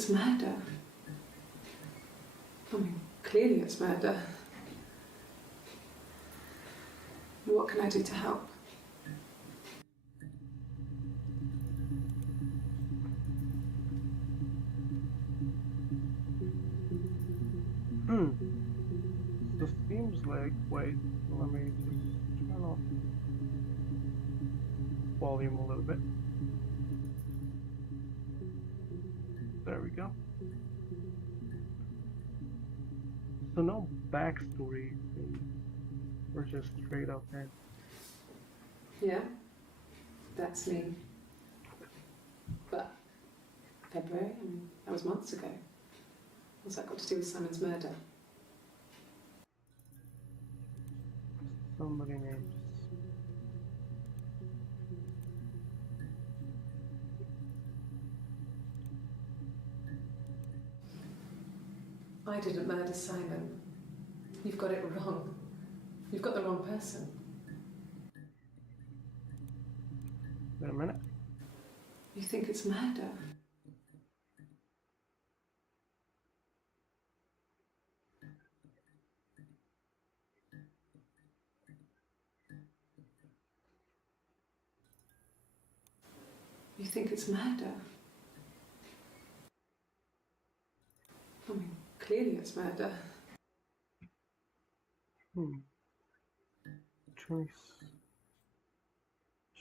it's murder. I mean, clearly it's murder. What can I do to help? This seems like, wait, let me just turn off volume a little bit. There we go. So no backstory, we're just straight up in. Yeah, that's me. But February, I mean, that was months ago. What's that got to do with Simon's murder? Somebody named. I didn't murder Simon. You've got it wrong. You've got the wrong person. Wait a minute. You think it's murder? You think it's murder? I mean, clearly it's murder.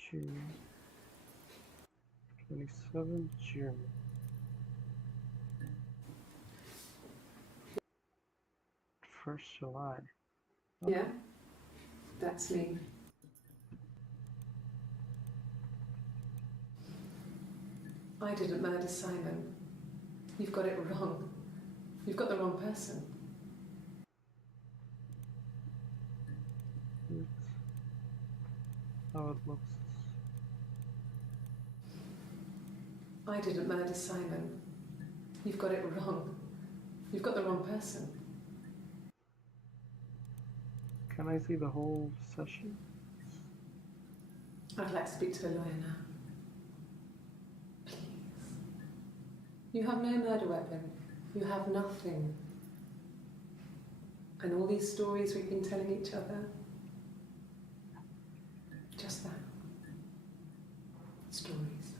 June. 27 June. First July. Okay. Yeah, that's me. I didn't murder Simon. You've got it wrong. You've got the wrong person. That's how it looks. I didn't murder Simon. You've got it wrong. You've got the wrong person. Can I see the whole session? I'd like to speak to the lawyer now. Please. You have no murder weapon. You have nothing. And all these stories we've been telling each other, just that. Stories.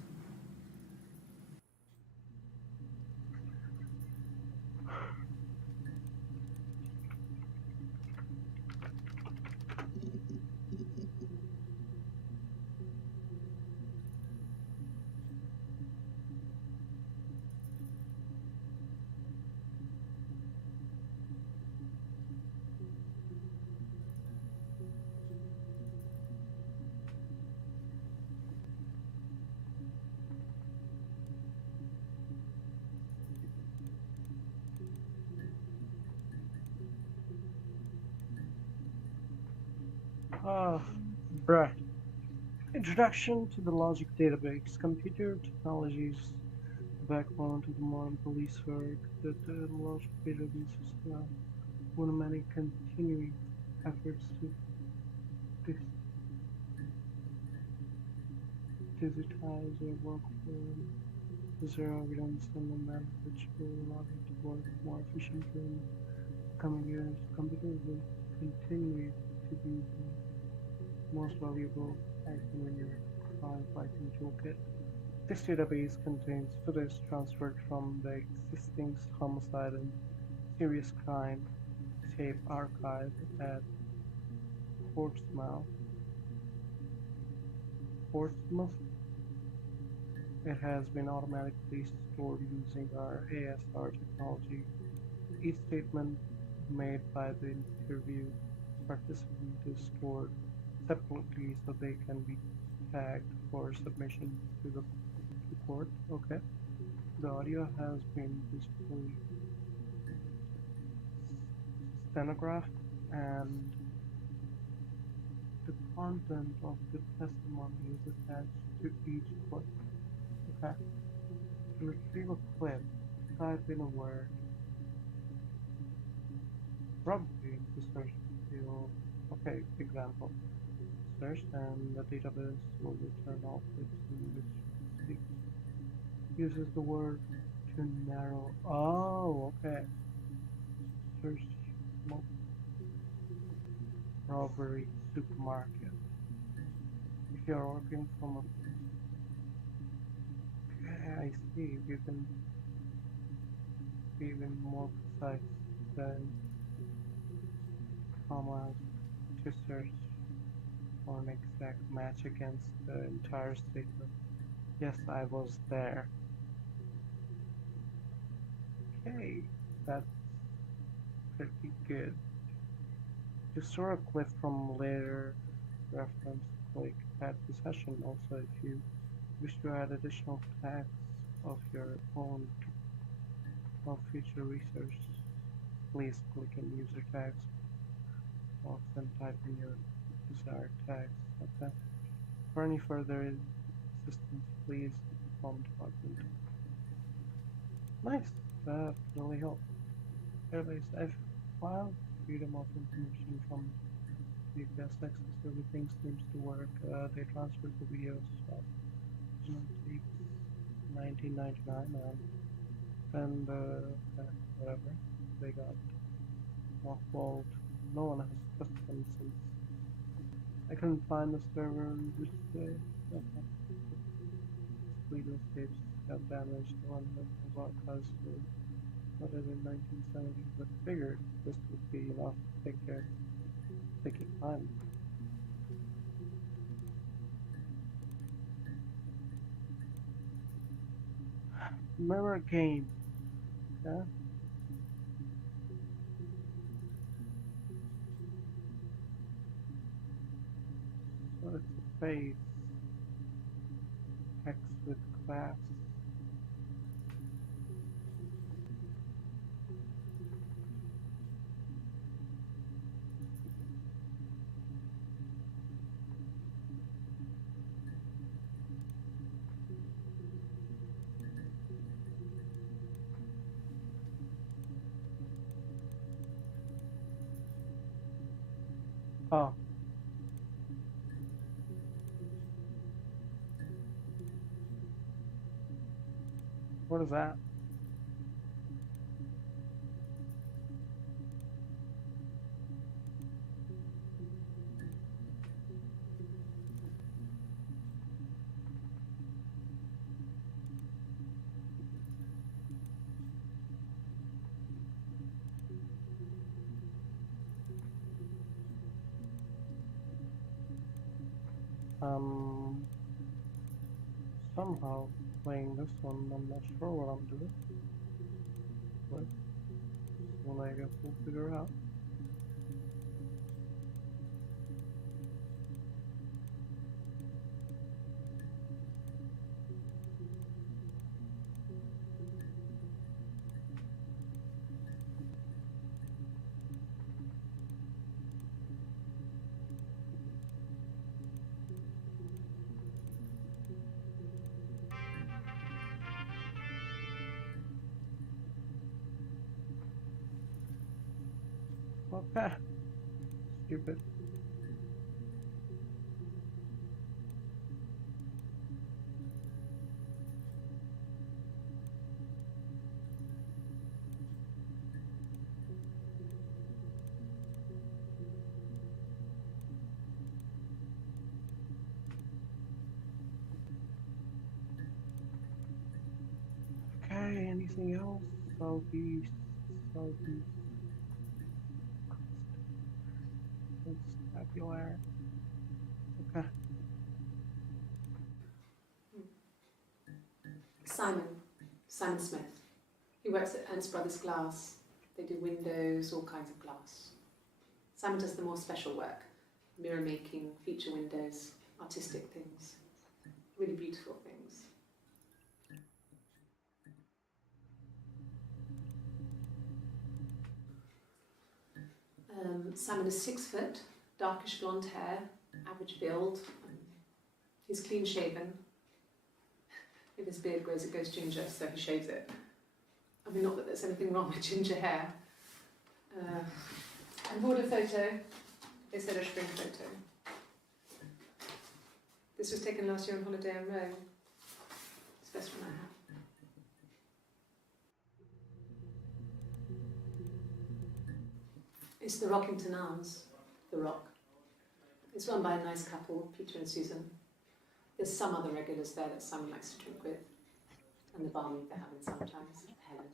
Bruh. Introduction to the Logic Database. Computer technologies, the backbone to the modern police work. The Logic Database is one of many continuing efforts to digitize our workflow, zero evidence, and a manner which will allow it to work more efficiently in coming years. Computers will continue to be the most valuable item in your firefighting toolkit. This database contains footage transferred from the existing homicide and serious crime tape archive at Portsmouth. It has been automatically stored using our ASR technology. Each statement made by the interviewed participant is stored separately so they can be tagged for submission to the court. Okay. The audio has been digitally stenographed and the content of the testimony is attached to each clip. Okay. To retrieve a clip, type in a word, probably into search field. Okay, example. Search and the database will return all clips in which it speaks. Uses the word to too narrow. Oh, okay. Search robbery supermarket. If you're working from a... Okay, I see. You can be even more precise than commas to search for an exact match against the entire statement. Yes, I was there. Okay, that's pretty good. To store a clip from later reference, click Add to Session. Also, if you wish to add additional tags of your own or future research, please click on User Tags box and type in your desired tags. Okay. For any further assistance, please inform department. Nice. That really helped. Database I've filed freedom of information from GPS access. Everything seems to work. They transferred the videos of 1999 and whatever. They got mothballed. No one has touched them since. I couldn't find the server yesterday. Okay. Those tapes got damaged. One of those archives were flooded in 1970, but figured this would be enough to take care. Taking time. Mirror game. Okay. So it's a face. Hex with class. Oh. What is that? Somehow playing this one, I'm not sure what I'm doing, but soon I guess we'll figure out. Okay. Stupid. Okay, anything else? Southeast, southeast. Constabulary. Okay. Simon Smith. He works at Ernst Brothers Glass. They do windows, all kinds of glass. Simon does the more special work, mirror making, feature windows, artistic things, really beautiful things. Simon is 6 foot, darkish blonde hair, average build. He's clean shaven. If his beard grows, it goes ginger, so he shaves it. I mean, not that there's anything wrong with ginger hair. I bought a photo. They said a spring photo. This was taken last year on holiday in Rome. It's the best one I have. It's the Rockington Arms, the Rock. It's run by a nice couple, Peter and Susan. There's some other regulars there that Simon likes to drink with, and the barmaid they're having sometimes, Helen.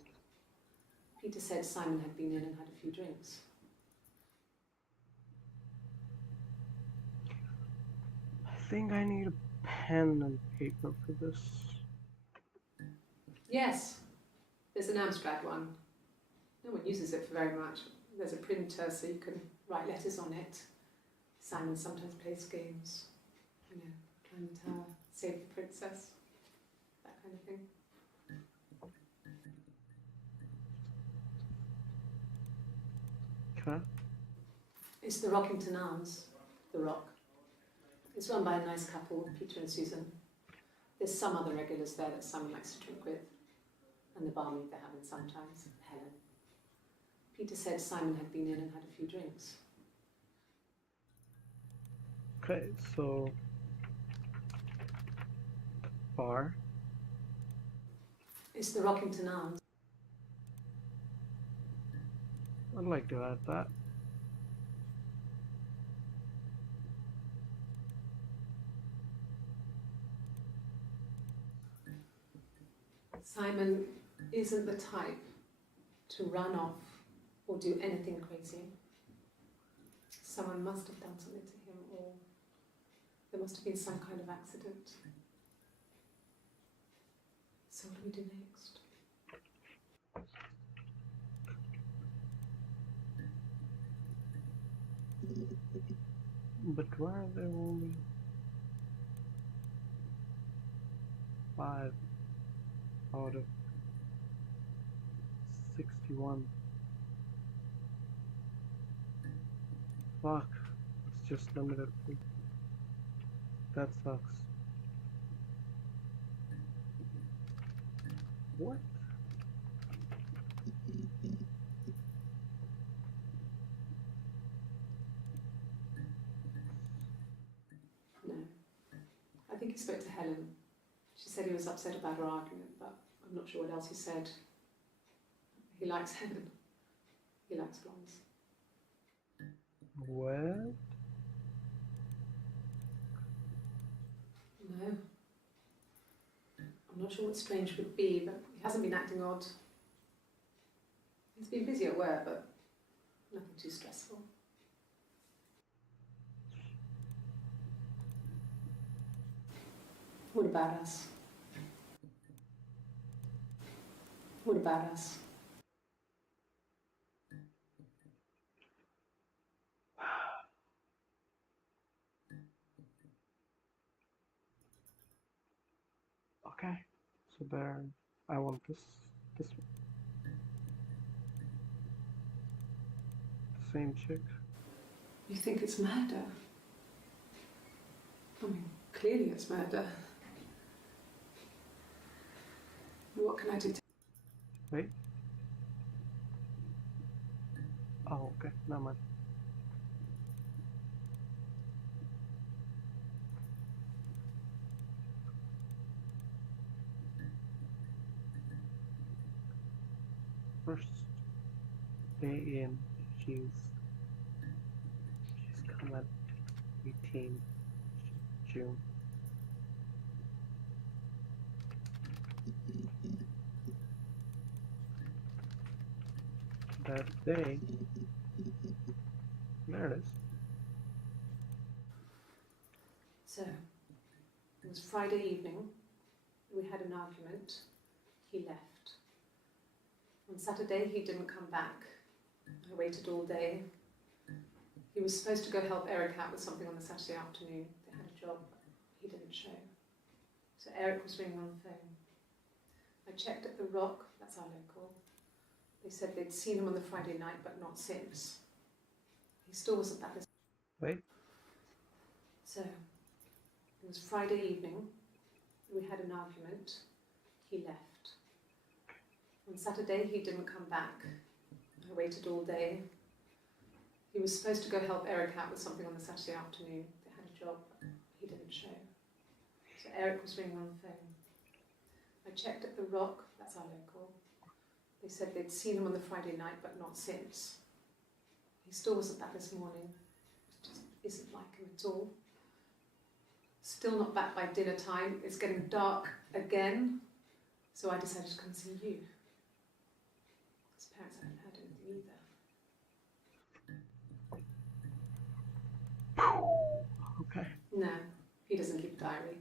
Peter said Simon had been in and had a few drinks. I think I need a pen and paper for this. Yes, there's an Amstrad one. No one uses it for very much. There's a printer so you can write letters on it. Simon sometimes plays games, you know, climb the tower, save the princess, that kind of thing. Okay. It's the Rockington Arms, the Rock. It's run by a nice couple, Peter and Susan. There's some other regulars there that Simon likes to drink with, and the barmaid they're having sometimes, Helen. Peter said Simon had been in and had a few drinks. Okay, so bar. It's the Rockington Arms. I'd like to add that. Simon isn't the type to run off or do anything crazy. Someone must have done something to him, or there must have been some kind of accident. So what do we do next? But why are there only 5 out of 61? Fuck, it's just limited. That sucks. What? No. I think he spoke to Helen. She said he was upset about her argument, but I'm not sure what else he said. He likes Helen. He likes blondes. What? No. I'm not sure what strange would be, but he hasn't been acting odd. He's been busy at work, but nothing too stressful. What about us? What about us? Okay, so there, I want this one. The same chick. You think it's murder? I mean, clearly it's murder. What can I do to... Wait. Oh, okay, never mind. First day in, she's come at 18 June. That day, there it is. So, it was Friday evening. We had an argument. He left. On Saturday, he didn't come back. I waited all day. He was supposed to go help Eric out with something on the Saturday afternoon. They had a job, but he didn't show. So Eric was ringing on the phone. I checked at the Rock, that's our local. They said they'd seen him on the Friday night, but not since. He still wasn't back. Wait. So, it was Friday evening. We had an argument. He left. On Saturday, he didn't come back. I waited all day. He was supposed to go help Eric out with something on the Saturday afternoon. They had a job, but he didn't show. So Eric was ringing on the phone. I checked at the Rock, that's our local. They said they'd seen him on the Friday night, but not since. He still wasn't back this morning. It just isn't like him at all. Still not back by dinner time. It's getting dark again. So I decided to come and see you. His parents haven't heard anything either. Okay. No, he doesn't keep a diary.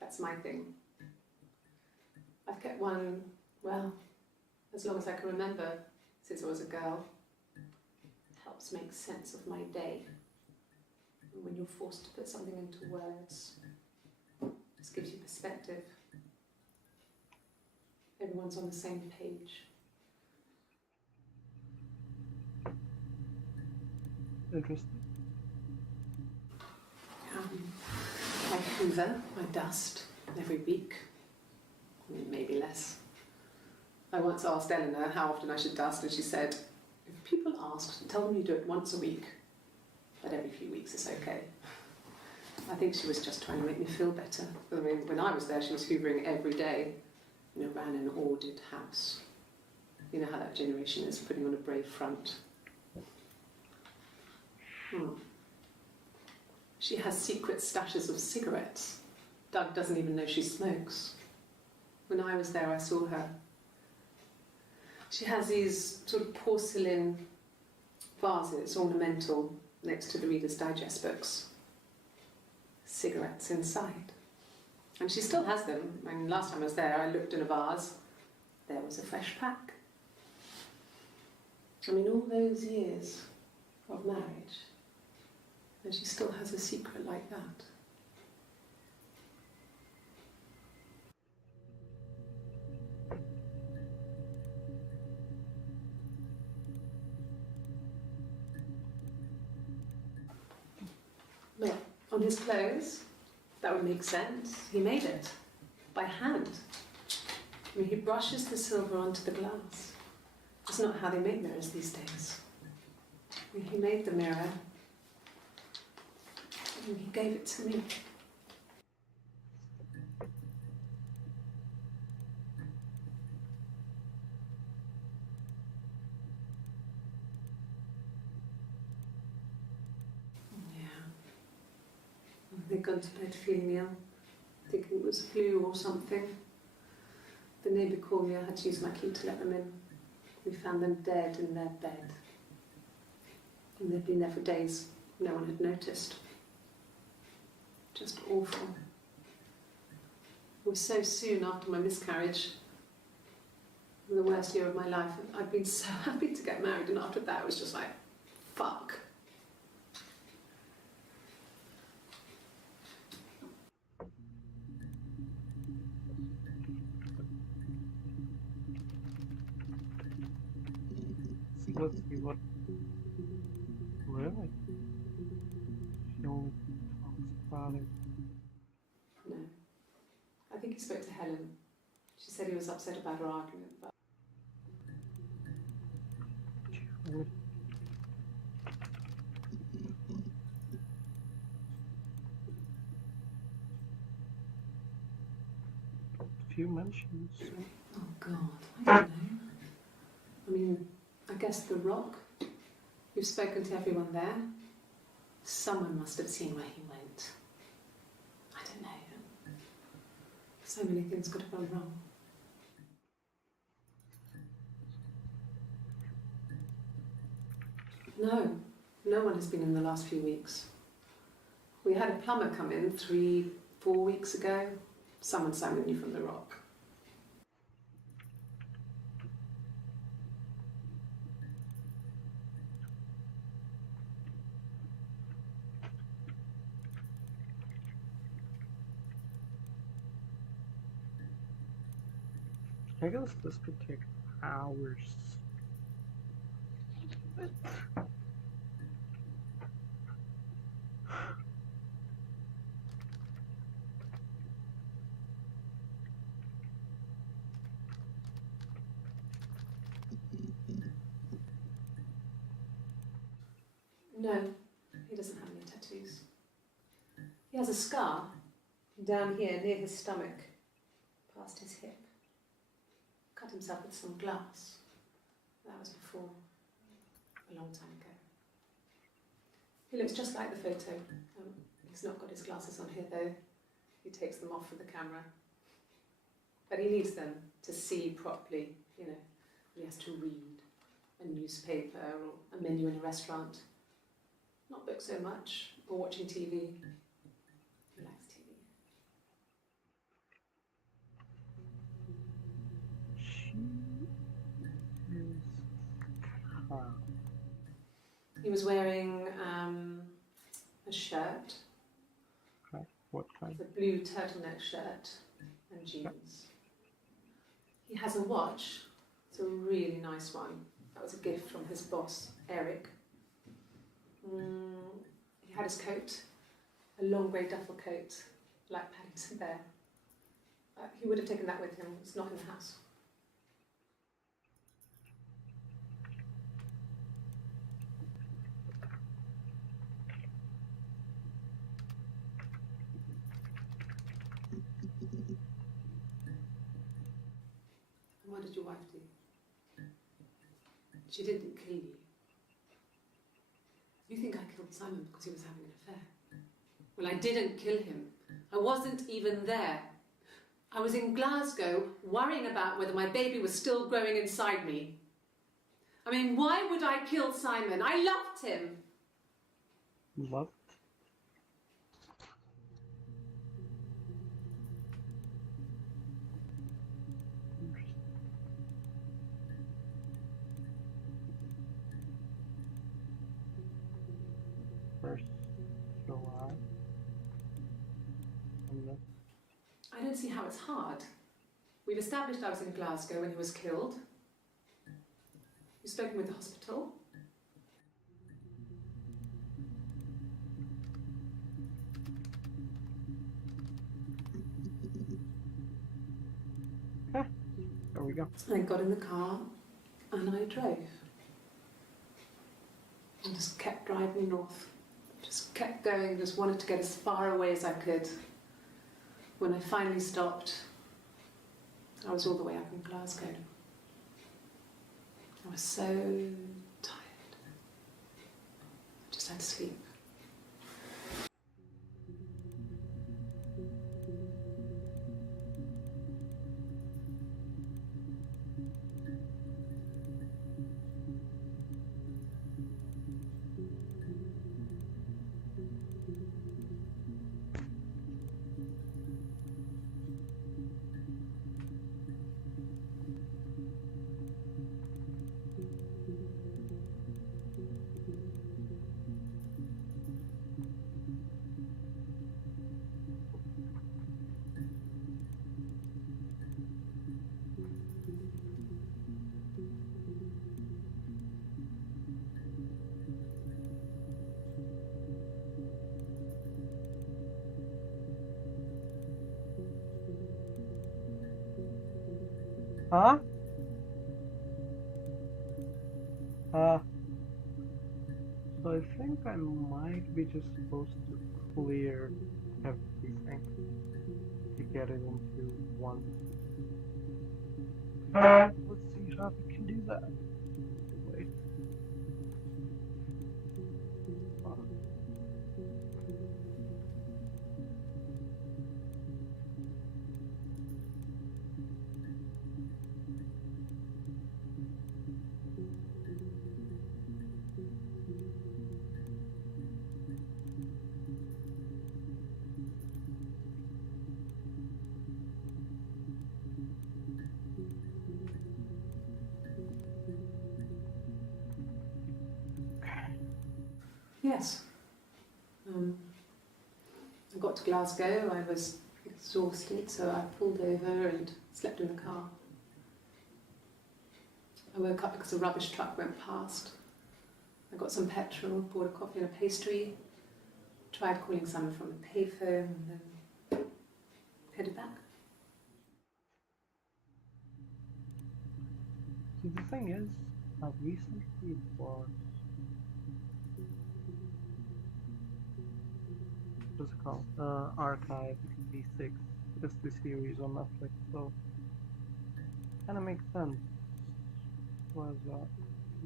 That's my thing. I've kept one, well, as long as I can remember, since I was a girl. It helps make sense of my day. And when you're forced to put something into words, this gives you perspective. Everyone's on the same page. Interesting. I hoover, I dust every week, maybe less. I once asked Eleanor how often I should dust, and she said, if people ask, tell them you do it once a week, but every few weeks is okay. I think she was just trying to make me feel better. I mean, when I was there, she was hoovering every day, ran an ordered house. You know how that generation is, putting on a brave front. She has secret stashes of cigarettes. Doug doesn't even know she smokes. When I was there, I saw her. She has these sort of porcelain vases, ornamental, next to the Reader's Digest books. Cigarettes inside. And she still has them. I mean, last time I was there, I looked in a vase. There was a fresh pack. I mean, all those years of marriage, and she still has a secret like that. Well, on his clothes, that would make sense. He made it by hand. I mean, he brushes the silver onto the glass. It's not how they make mirrors these days. I mean, he made the mirror and he gave it to me. They'd gone to bed feeling ill, thinking it was flu or something. The neighbour called me, I had to use my key to let them in. We found them dead in their bed. And they'd been there for days. No one had noticed. Just awful. It was so soon after my miscarriage, the worst year of my life. I'd been so happy to get married, and after that it was just like, fuck. Let's see what. Really? She only talks about it. No. I think he spoke to Helen. She said he was upset about her argument, but Really? Few mentions. oh God, I don't know. I mean, I guess the Rock. You've spoken to everyone there. Someone must have seen where he went. I don't know. So many things could have gone wrong. No one has been in the last few weeks. We had a plumber come in 3-4 weeks ago. Someone summoned you from the Rock. I guess this could take hours. No, he doesn't have any tattoos. He has a scar down here near his stomach, past his hip. Cut himself with some glass. That was before. a long time ago. He looks just like the photo. He's not got his glasses on here though. He takes them off for the camera. But he needs them to see properly, you know, when he has to read a newspaper or a menu in a restaurant. Not book so much, or watching TV. He likes TV. She is calm. He was wearing a shirt, Okay. What kind? a blue turtleneck shirt and jeans. He has a watch. It's a really nice one. That was a gift from his boss, Eric. He had his coat, a long grey duffel coat, like Paddington Bear. He would have taken that with him. It's not in the house. And what did your wife do? She didn't kill you. You think I killed Simon because he was having an affair? Well, I didn't kill him. I wasn't even there. I was in Glasgow worrying about whether my baby was still growing inside me. I mean, why would I kill Simon? I loved him. Loved? Interesting. First July. I don't see how it's hard. We've established I was in Glasgow when he was killed. You've spoken with the hospital. There we go. I got in the car and I drove. I just kept driving north. Just kept going, just wanted to get as far away as I could. When I finally stopped, I was all the way up in Glasgow. I was so tired. I just had to sleep. Huh? So I think I might be just supposed to clear everything to get it into one. Let's see how we can do that. Wait. Yes. I got to Glasgow, I was exhausted, so I pulled over and slept in the car. I woke up because a rubbish truck went past. I got some petrol, bought a coffee and a pastry, tried calling someone from the payphone, and then headed back. See, the thing is, I recently bought, what's it called? Archive V6. It's the series on Netflix, so kind of makes sense. Was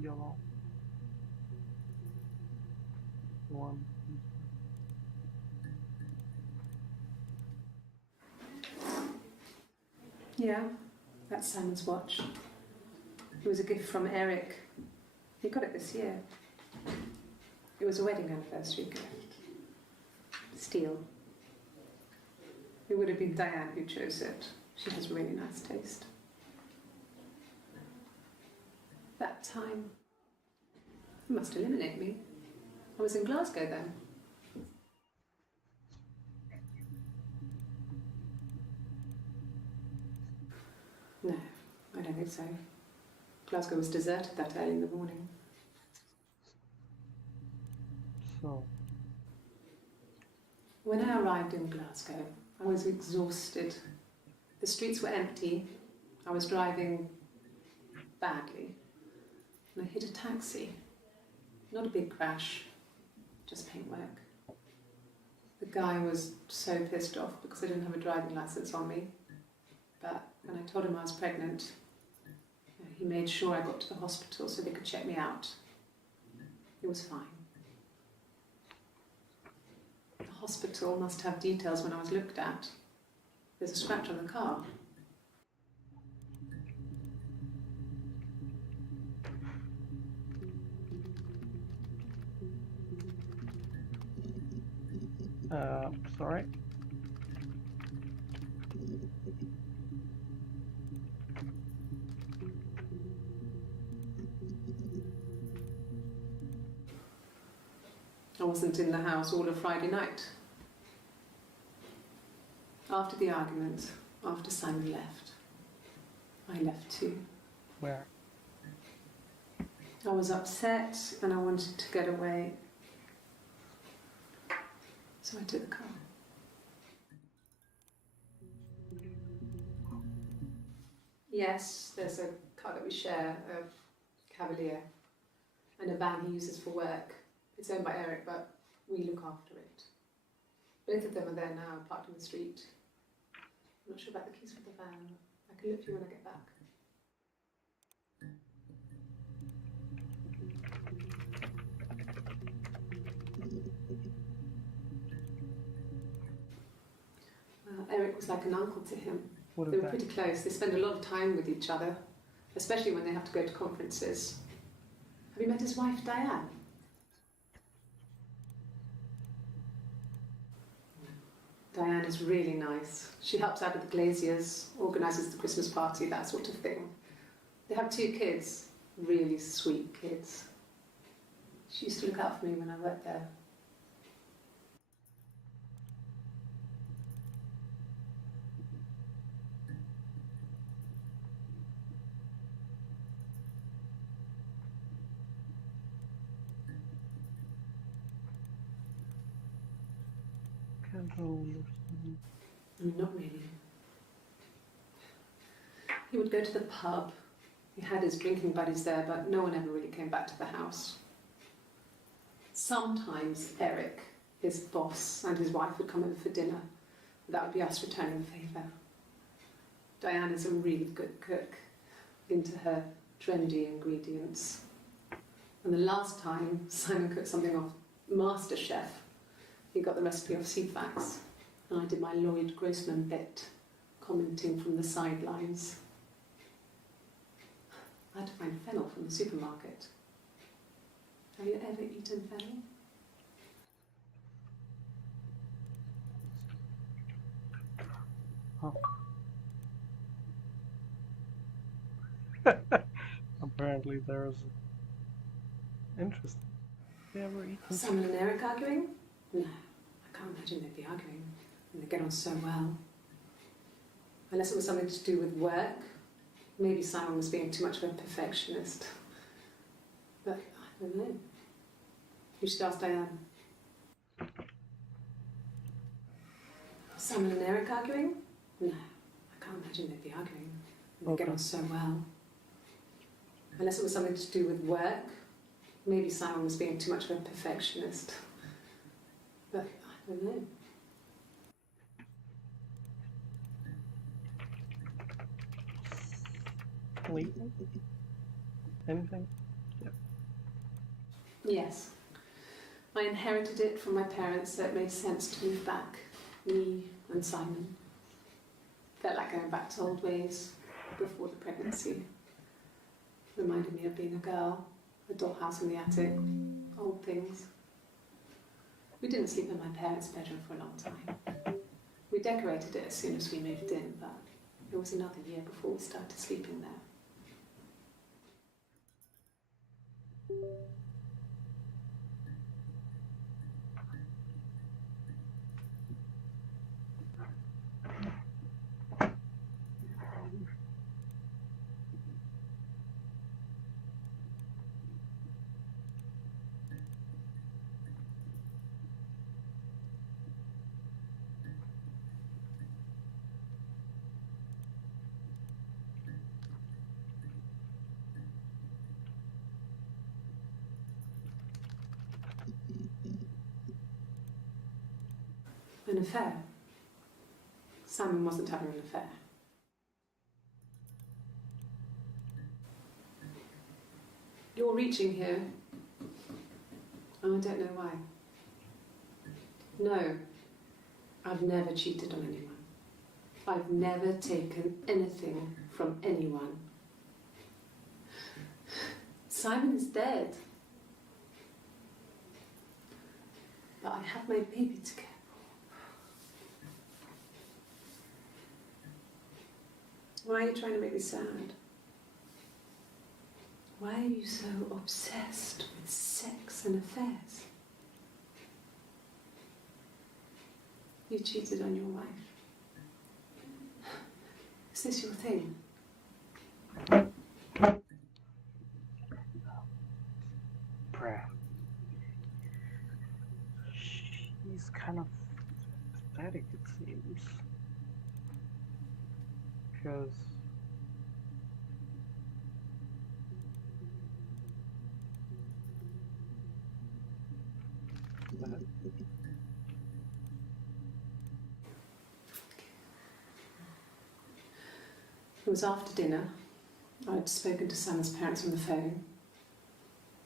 yellow. one. Yeah, that's Simon's watch. It was a gift from Eric. He got it this year. It was a wedding anniversary gift. Steel. It would have been Diane who chose it. She has really nice taste. That time, it must eliminate me. I was in Glasgow then. No, I don't think so. Glasgow was deserted that early in the morning. So, When I arrived in Glasgow, I was exhausted. The streets were empty. I was driving badly. And I hit a taxi. Not a big crash, just paintwork. The guy was so pissed off because I didn't have a driving license on me. But when I told him I was pregnant, he made sure I got to the hospital so they could check me out. It was fine. The hospital must have details when I was looked at. There's a scratch on the car. sorry. I wasn't in the house all of Friday night. After the argument, after Simon left, I left too. Where? I was upset and I wanted to get away. So I took the car. Yes, there's a car that we share, a Cavalier, and a van he uses for work. It's owned by Eric, but we look after it. Both of them are there now, parked in the street. I'm not sure about the keys for the van. I can look for you when I get back. Eric was like an uncle to him. What They of were that? pretty close. They spend a lot of time with each other, especially when they have to go to conferences. Have you met his wife, Diane? Diane is really nice. She helps out with the glaziers, organises the Christmas party, that sort of thing. They have 2 kids, really sweet kids. She used to look out for me when I worked there. Can't understand. Not really. He would go to the pub. He had his drinking buddies there, but no one ever really came back to the house. Sometimes Eric, his boss, and his wife would come over for dinner. That would be us returning the favour. Diane is a really good cook, into her trendy ingredients. And the last time Simon cooked something off MasterChef, he got the recipe off Ceefax, and I did my Lloyd Grossman bit, commenting from the sidelines. I had to find fennel from the supermarket. Have you ever eaten fennel? Apparently there's interesting. Have you ever eaten? Simon and Eric arguing? No, I can't imagine they'd be arguing. And they get on so well. Unless it was something to do with work. Maybe Simon was being too much of a perfectionist. But I don't know. You should ask Diane. Simon and Eric arguing? No, I can't imagine they'd be arguing. And they get on so well. Unless it was something to do with work. Maybe Simon was being too much of a perfectionist. But I don't know. Anything? Yes. I inherited it from my parents, so it made sense to move back, me and Simon. Felt like going back to old ways before the pregnancy. Reminded me of being a girl, a dollhouse in the attic, old things. We didn't sleep in my parents' bedroom for a long time. We decorated it as soon as we moved in, but it was another year before we started sleeping there. An affair? Simon wasn't having an affair. You're reaching here. Oh, I don't know why. No, I've never cheated on anyone. I've never taken anything from anyone. Simon is dead. But I have my baby to care for. Why are you trying to make me sad? Why are you so obsessed with sex and affairs? You cheated on your wife. Is this your thing? Prayer. She's kind of pathetic, it seems. Because It was after dinner. I'd spoken to Simon's parents on the phone.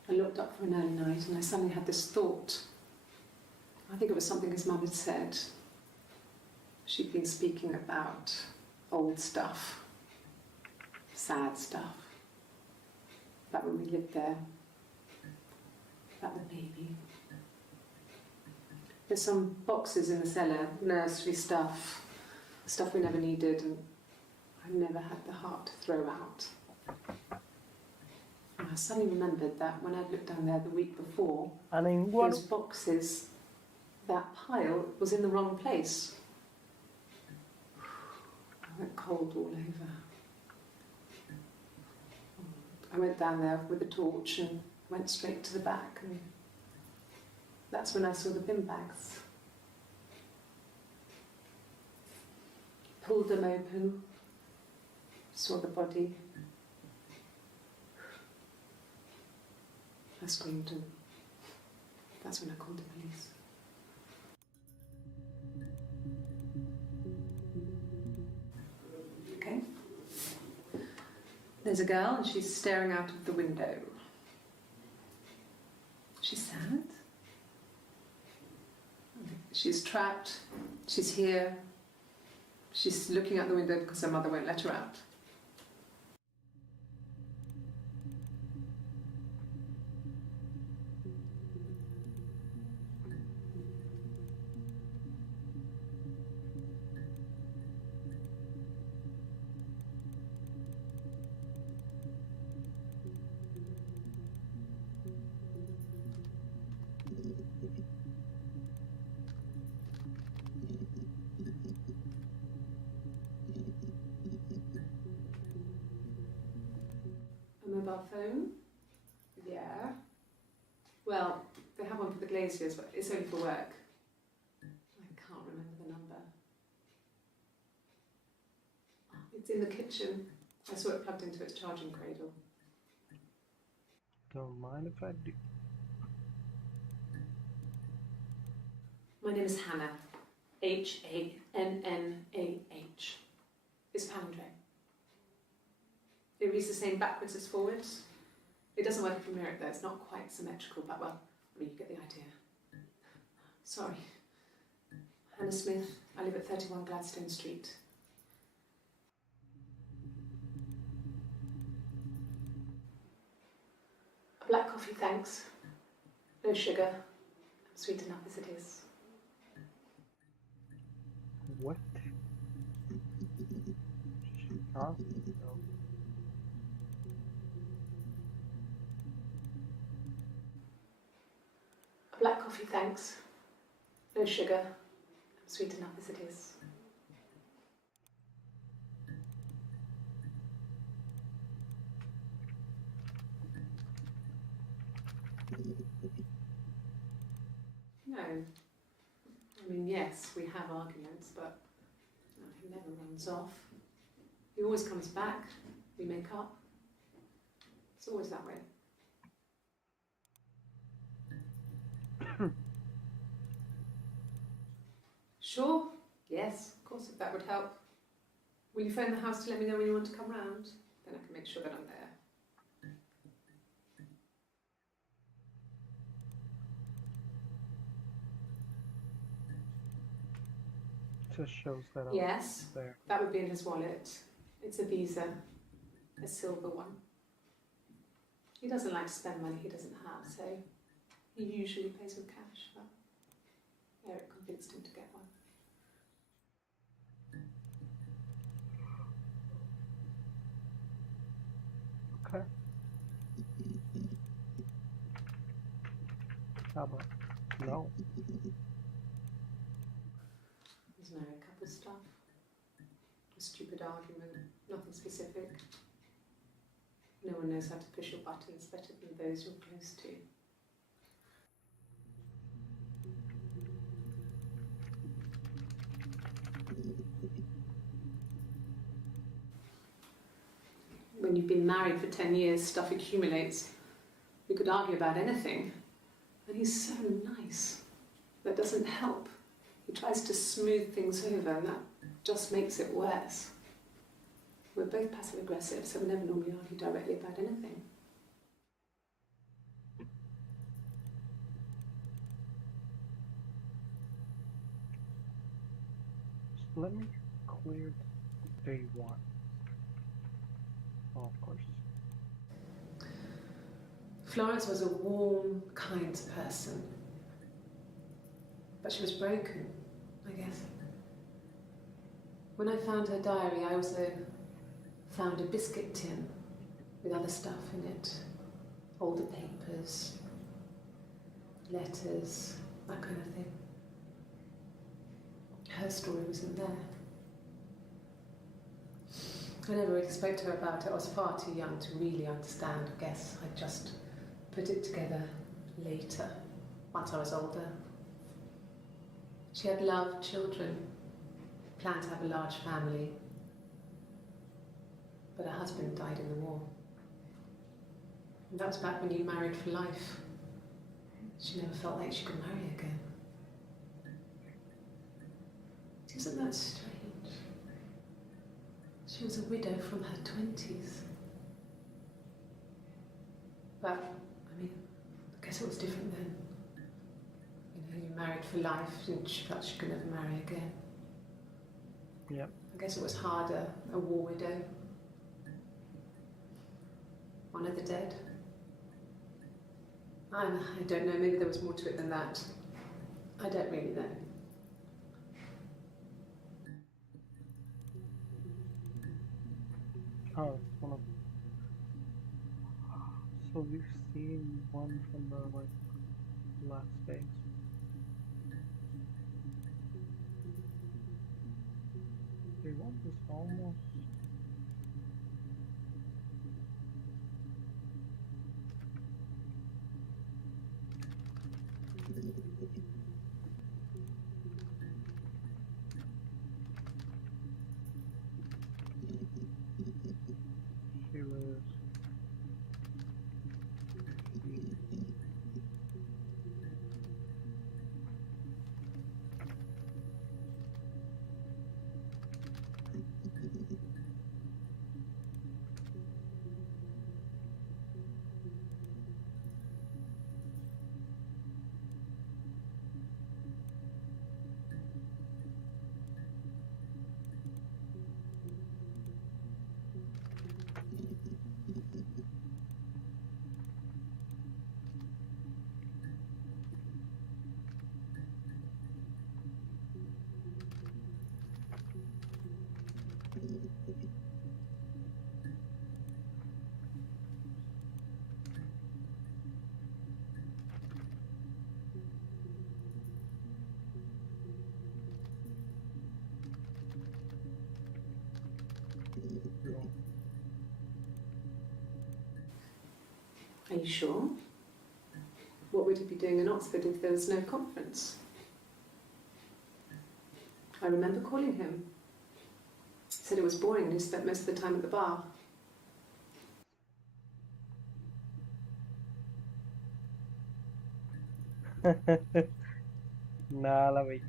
I looked up for an early night and I suddenly had this thought. I think it was something his mum had said. She'd been speaking about old stuff, sad stuff, about when we lived there, about the baby. There's some boxes in the cellar, nursery stuff we never needed and I never had the heart to throw out. And I suddenly remembered that when I'd looked down there the week before, I mean, what? those boxes, that pile was in the wrong place. I went cold all over. I went down there with a torch and went straight to the back, and that's when I saw the bin bags. Pulled them open, saw the body. I screamed and that's when I called the police. Okay. There's a girl and she's staring out of the window. She's sad. She's trapped. She's here. She's looking out the window because her mother won't let her out. A mobile phone? Yeah. Well, they have one for the Glaziers, but it's only for work. I can't remember the number. It's in the kitchen. I saw it plugged into its charging cradle. Don't mind if I do. My name is Hannah. H-A-N-N-A-H. It's a palindrome. It reads the same backwards as forwards. It doesn't work if you mirror it though, it's not quite symmetrical, but well, I mean, you get the idea. Sorry. Hannah Smith. I live at 31 Gladstone Street. A black coffee, thanks. No sugar. I'm sweet enough as it is. What? Chicago? A black coffee, thanks. No sugar. I'm sweet enough as it is. No. I mean, yes, we have arguments, but he never runs off. He always comes back. We make up. It's always that way. Sure. Yes, of course, if that would help. Will you phone the house to let me know when you want to come round? Then I can make sure that I'm there. Just shows that Yes, there. that would be in his wallet. It's a Visa, a silver one. He doesn't like to spend money he doesn't have, so he usually pays with cash, but Eric convinced him to get one. Okay. How about no? There's married couple stuff. A stupid argument, nothing specific. No one knows how to push your buttons better than those you're close to. When you've been married for 10 years, stuff accumulates. We could argue about anything. And he's so nice. That doesn't help. He tries to smooth things over, and that just makes it worse. We're both passive aggressive, so we never normally argue directly about anything. So let me clear day one. Oh, of course. Florence was a warm, kind person. But she was broken, I guess. When I found her diary, I also found a biscuit tin with other stuff in it. Older papers, letters, that kind of thing. Her story wasn't there. I never really spoke to her about it. I was far too young to really understand. I guess I just put it together later, once I was older. She had loved children, planned to have a large family, but her husband died in the war. And that was back when you married for life. She never felt like she could marry again. Isn't that strange? She was a widow from her 20s. But, I mean, I guess it was different then. You know, you married for life and she felt she could never marry again. Yep. I guess it was harder, a war widow. One of the dead. I don't know, maybe there was more to it than that. I don't really know. Oh, it's one of. So we've seen one from the last phase. Okay, one is almost. She was. Are you sure? What would he be doing in Oxford if there was no conference? I remember calling him. He said it was boring and he spent most of the time at the bar. नाला भाई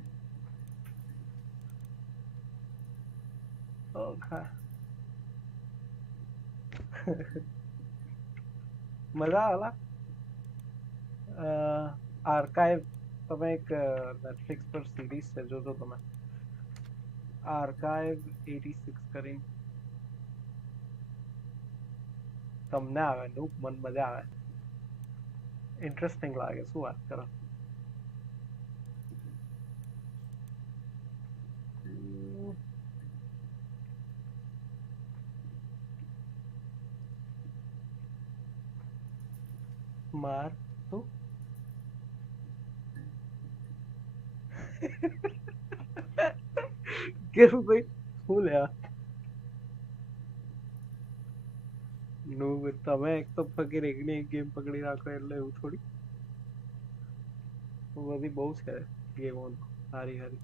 ओखा मजा आला archive તમે એક Netflix પર series છે જોજો તમે આર્કાઇવ 86 કરીને તમને આવે નું મન મજા આવે ઇન્ટરેસ્ટિંગ લાગે શું વાત કરો માર શું કેવું ભાઈ શું લ્યા નું તમે એક તો ફકીર એકની એક ગેમ પકડી રાખો એટલે એવું થોડી બધી બહુ છે ગેમો હારી હારી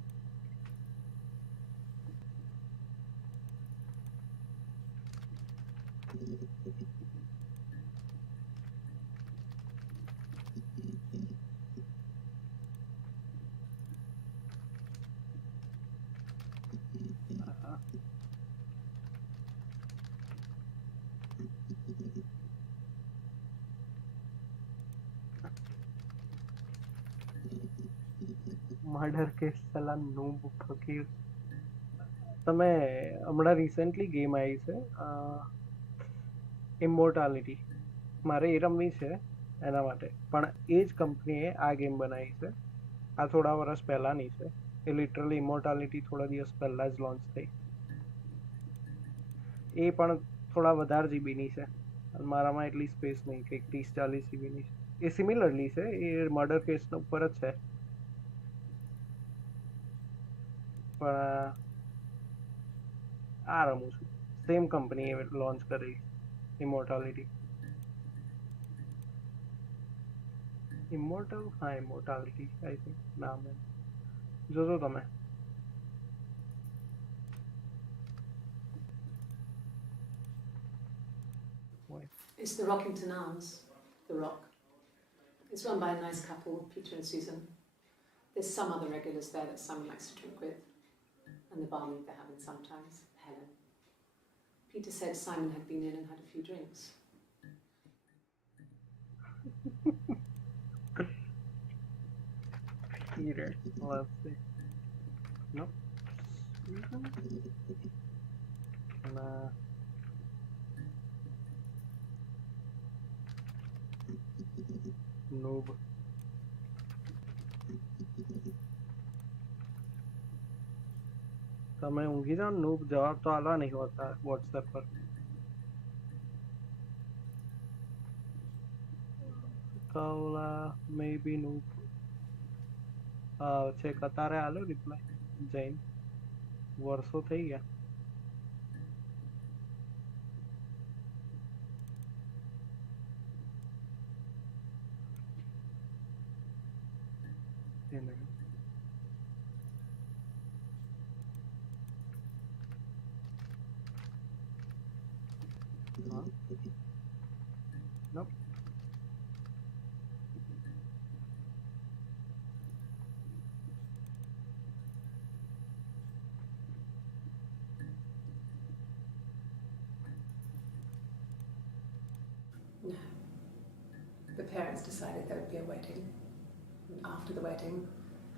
મર્ડર કેસ સલા નૂબ ફકીર તમે હમણાં રિસેન્ટલી ગેમ આવી છે ઇમોર્ટાલિટી મારે એ રમવી છે એના માટે પણ એ જ કંપનીએ આ ગેમ બનાવી છે આ થોડા વર્ષ પહેલાની છે એ લિટરલી ઇમોર્ટાલિટી થોડા દિવસ પહેલા જ લોન્ચ થઈ એ પણ થોડા વધારે જીબીની છે મારામાં એટલી સ્પેસ નહીં કંઈક 30-40 જીબીની છે એ સિમિલરલી છે એ મર્ડર કેસના ઉપર જ છે પણ આ રમું છું સેમ કંપનીએ લોન્ચ કરી ઇમોર્ટાલિટી ઇમોર્ટલ હા ઇમોર્ટાલિટી આઈ થિંક નામ એમ જોજો તમે It's the Rockington Arms, The Rock. It's run by a nice couple, Peter and Susan. There's some other regulars there that Simon likes to drink with, and the barmaid they're having sometimes, Helen. Peter said Simon had been in and had a few drinks. Peter, let's see. Nope. Nah. Noob. તમે ઊંઘી જાઓ નૂબ જવાબ તો આલવા નહીં હોતા WhatsApp પર Kaula maybe નૂબ છે કતારે આલ્યો રિપ્લાય જૈન વર્ષો થઈ ગયા Nope. No. The parents decided there would be a wedding. And after the wedding,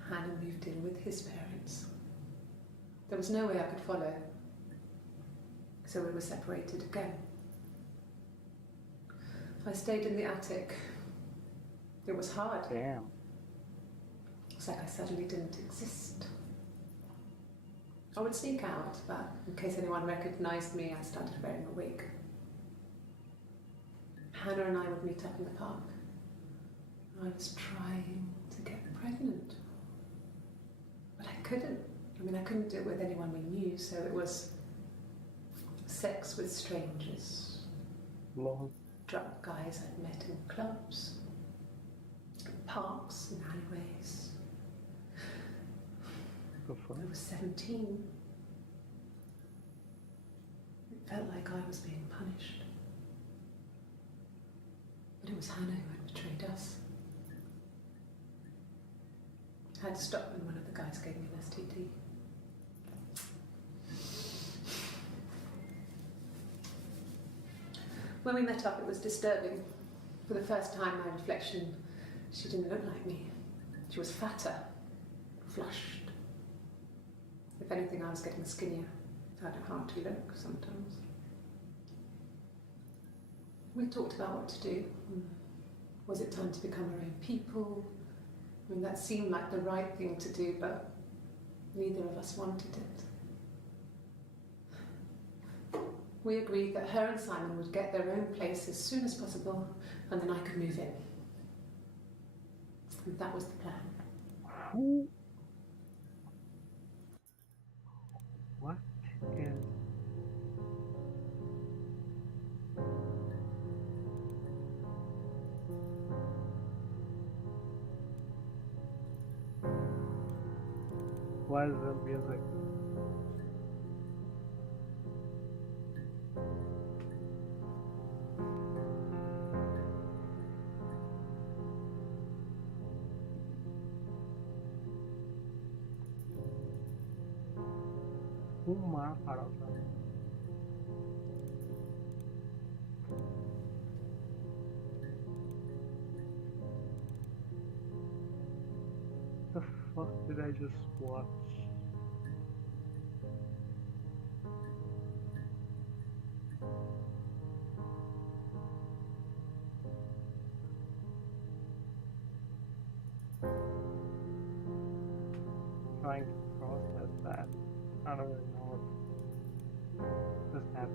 Hannah moved in with his parents. There was no way I could follow, so we were separated again. I stayed in the attic. It was hard. Damn. It's like I suddenly didn't exist. I would sneak out, but in case anyone recognised me, I started wearing a wig. Hannah and I would meet up in the park. I was trying to get pregnant. But I couldn't. I mean, I couldn't do it with anyone we knew, so it was sex with strangers. Lol. drunk guys I'd met in clubs, parks and alleyways. For fun? I was 17. It felt like I was being punished. But it was Hannah who had betrayed us. I had to stop when one of the guys gave me an STD. When we met up, it was disturbing. For the first time, my reflection, she didn't look like me. She was fatter, flushed. If anything, I was getting skinnier. I had a hearty look sometimes. We talked about what to do. Was it time to become our own people? I mean, that seemed like the right thing to do, but neither of us wanted it. We agreed that her and Simon would get their own place as soon as possible, and then I could move in. And that was the plan. Who? What is... Why is there music? Uma parada. The fuck did I just watch? Trying to process that. I don't really know what just happened.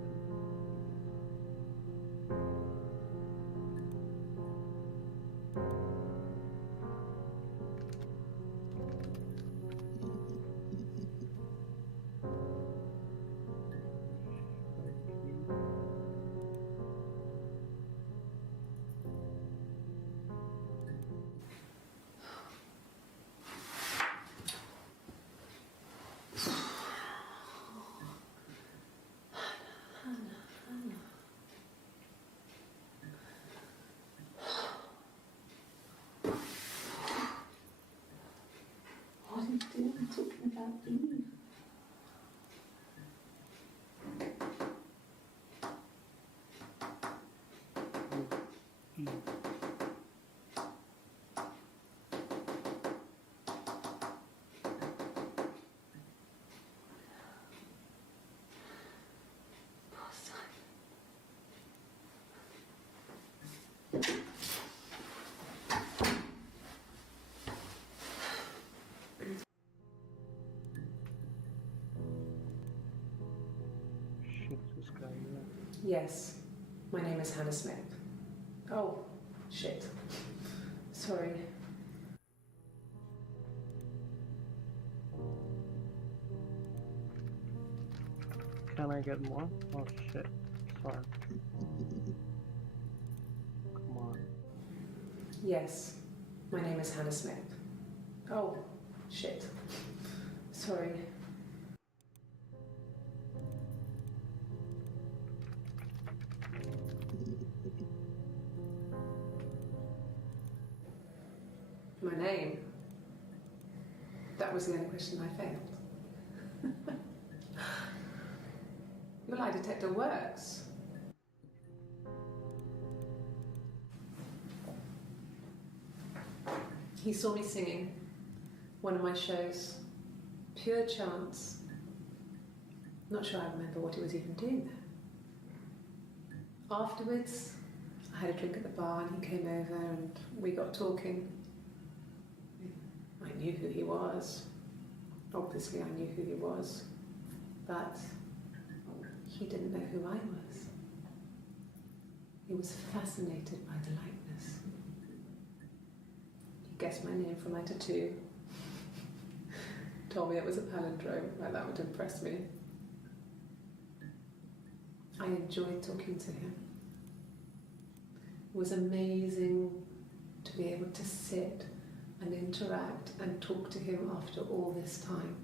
What are you doing talking about Eve? Poor Simon. Shit, this guy here. Yes, my name is Hannah Smith. Oh, shit. Sorry. Can I get more? Oh shit. Sorry. Come on. Yes, my name is Hannah Smith. Oh, shit. Sorry. My name? That was the only question I failed. Your lie detector works. He saw me singing one of my shows. Pure chance. Not sure I remember what he was even doing there. Afterwards, I had a drink at the bar and he came over and we got talking. I knew who he was. Obviously I knew who he was. But he didn't know who I was. He was fascinated by the likeness. He guessed my name from my tattoo. Told me it was a palindrome, like that would impress me. I enjoyed talking to him. It was amazing to be able to sit and interact and talk to him after all this time.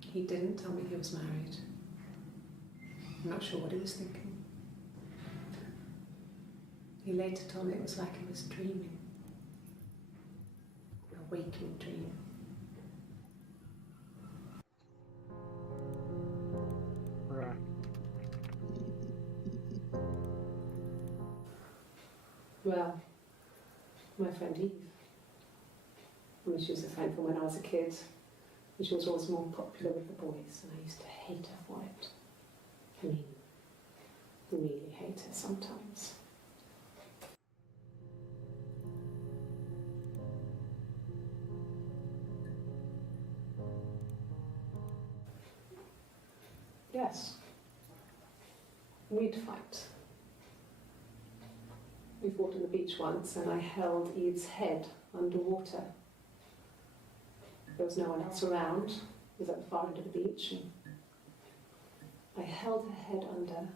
He didn't tell me he was married. I'm not sure what he was thinking. He later told me it was like he was dreaming, a waking dream. Right. Well, my friend Eve. I mean, she was a friend from when I was a kid, and she was always more popular with the boys, and I used to hate her for it. I mean, really hate her sometimes. Yes, we'd fight. We fought on the beach once, and I held Eve's head underwater. There was no one else around. It was at the far end of the beach, and I held her head under,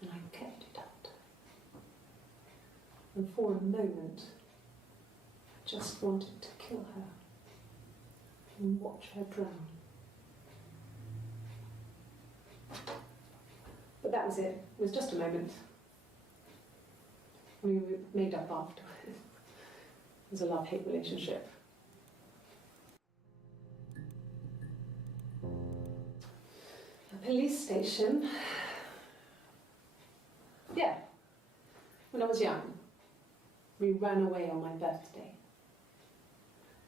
and I kept it under. And for a moment, I just wanted to kill her and watch her drown. But that was it. It was just a moment. We made up after. It was a love-hate relationship. A police station. Yeah. When I was young, we ran away on my birthday.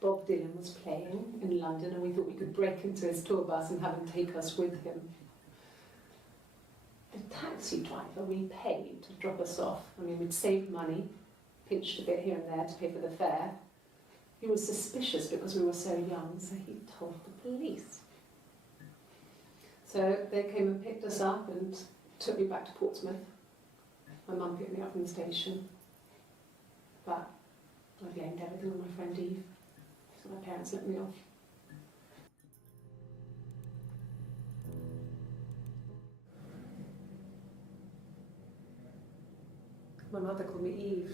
Bob Dylan was playing in London, and we thought we could break into his tour bus and have him take us with him. The taxi driver we paid to drop us off. I mean, we'd saved money, pinched a bit here and there to pay for the fare. He was suspicious because we were so young, so he told the police. So they came and picked us up and took me back to Portsmouth. My mum picked me up from the station. But I blamed everything on my friend Eve. So my parents let me off. My mother called me Eve.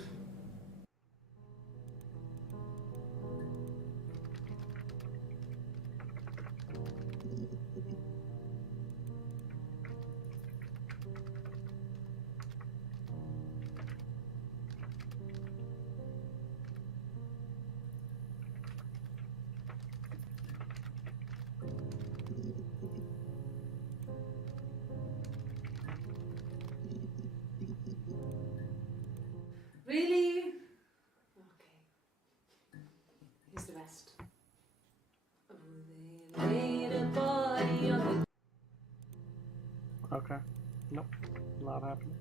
Really? Okay. Here's the rest. Oh, they laid a body on the... Okay. Nope. Not happening.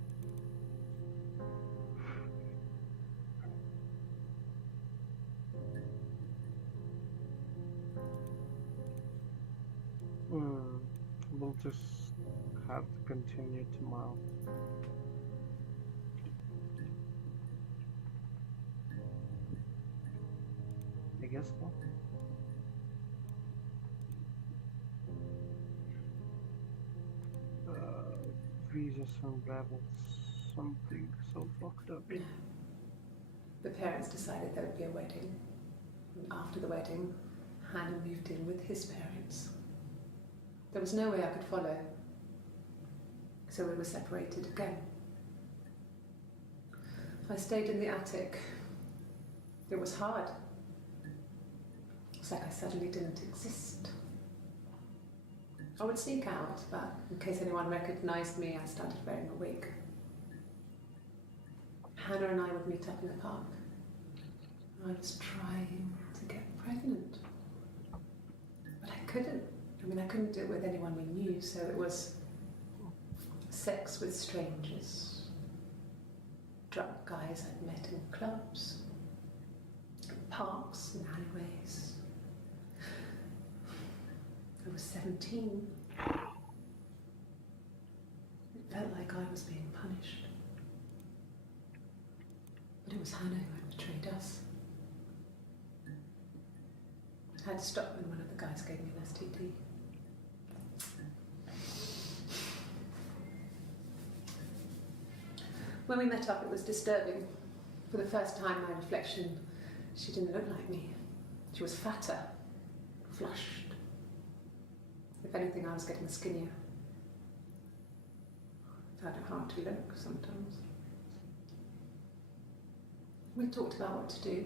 We'll just have to continue tomorrow. I guess so. We just unraveled something so fucked up. No. The parents decided there would be a wedding. And after the wedding, Hannah moved in with his parents. There was no way I could follow. So we were separated again. I stayed in the attic. It was hard. It's like I suddenly didn't exist. I would sneak out, but in case anyone recognized me, I started wearing a wig. Hannah and I would meet up in the park. I was trying to get pregnant. But I couldn't. I mean, I couldn't do it with anyone we knew, so it was sex with strangers. Drunk guys I'd met in clubs, in parks and alleyways. I was 17. It felt like I was being punished. But it was Hannah who had betrayed us. I had to stop when one of the guys gave me an STD. When we met up, it was disturbing. For the first time, my reflection, she didn't look like me. She was fatter, flushed. If anything, I was getting skinnier. I found it hard to look sometimes. We talked about what to do.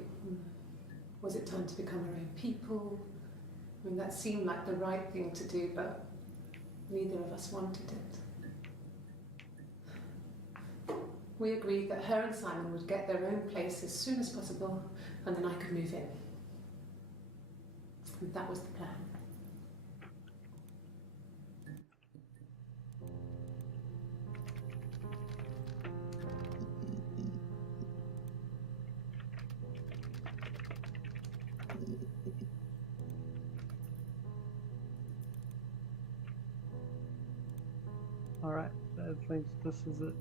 Was it time to become our own people? I mean, that seemed like the right thing to do, but neither of us wanted it. We agreed that her and Simon would get their own place as soon as possible, and then I could move in. And that was the plan. Alright, I think this is it.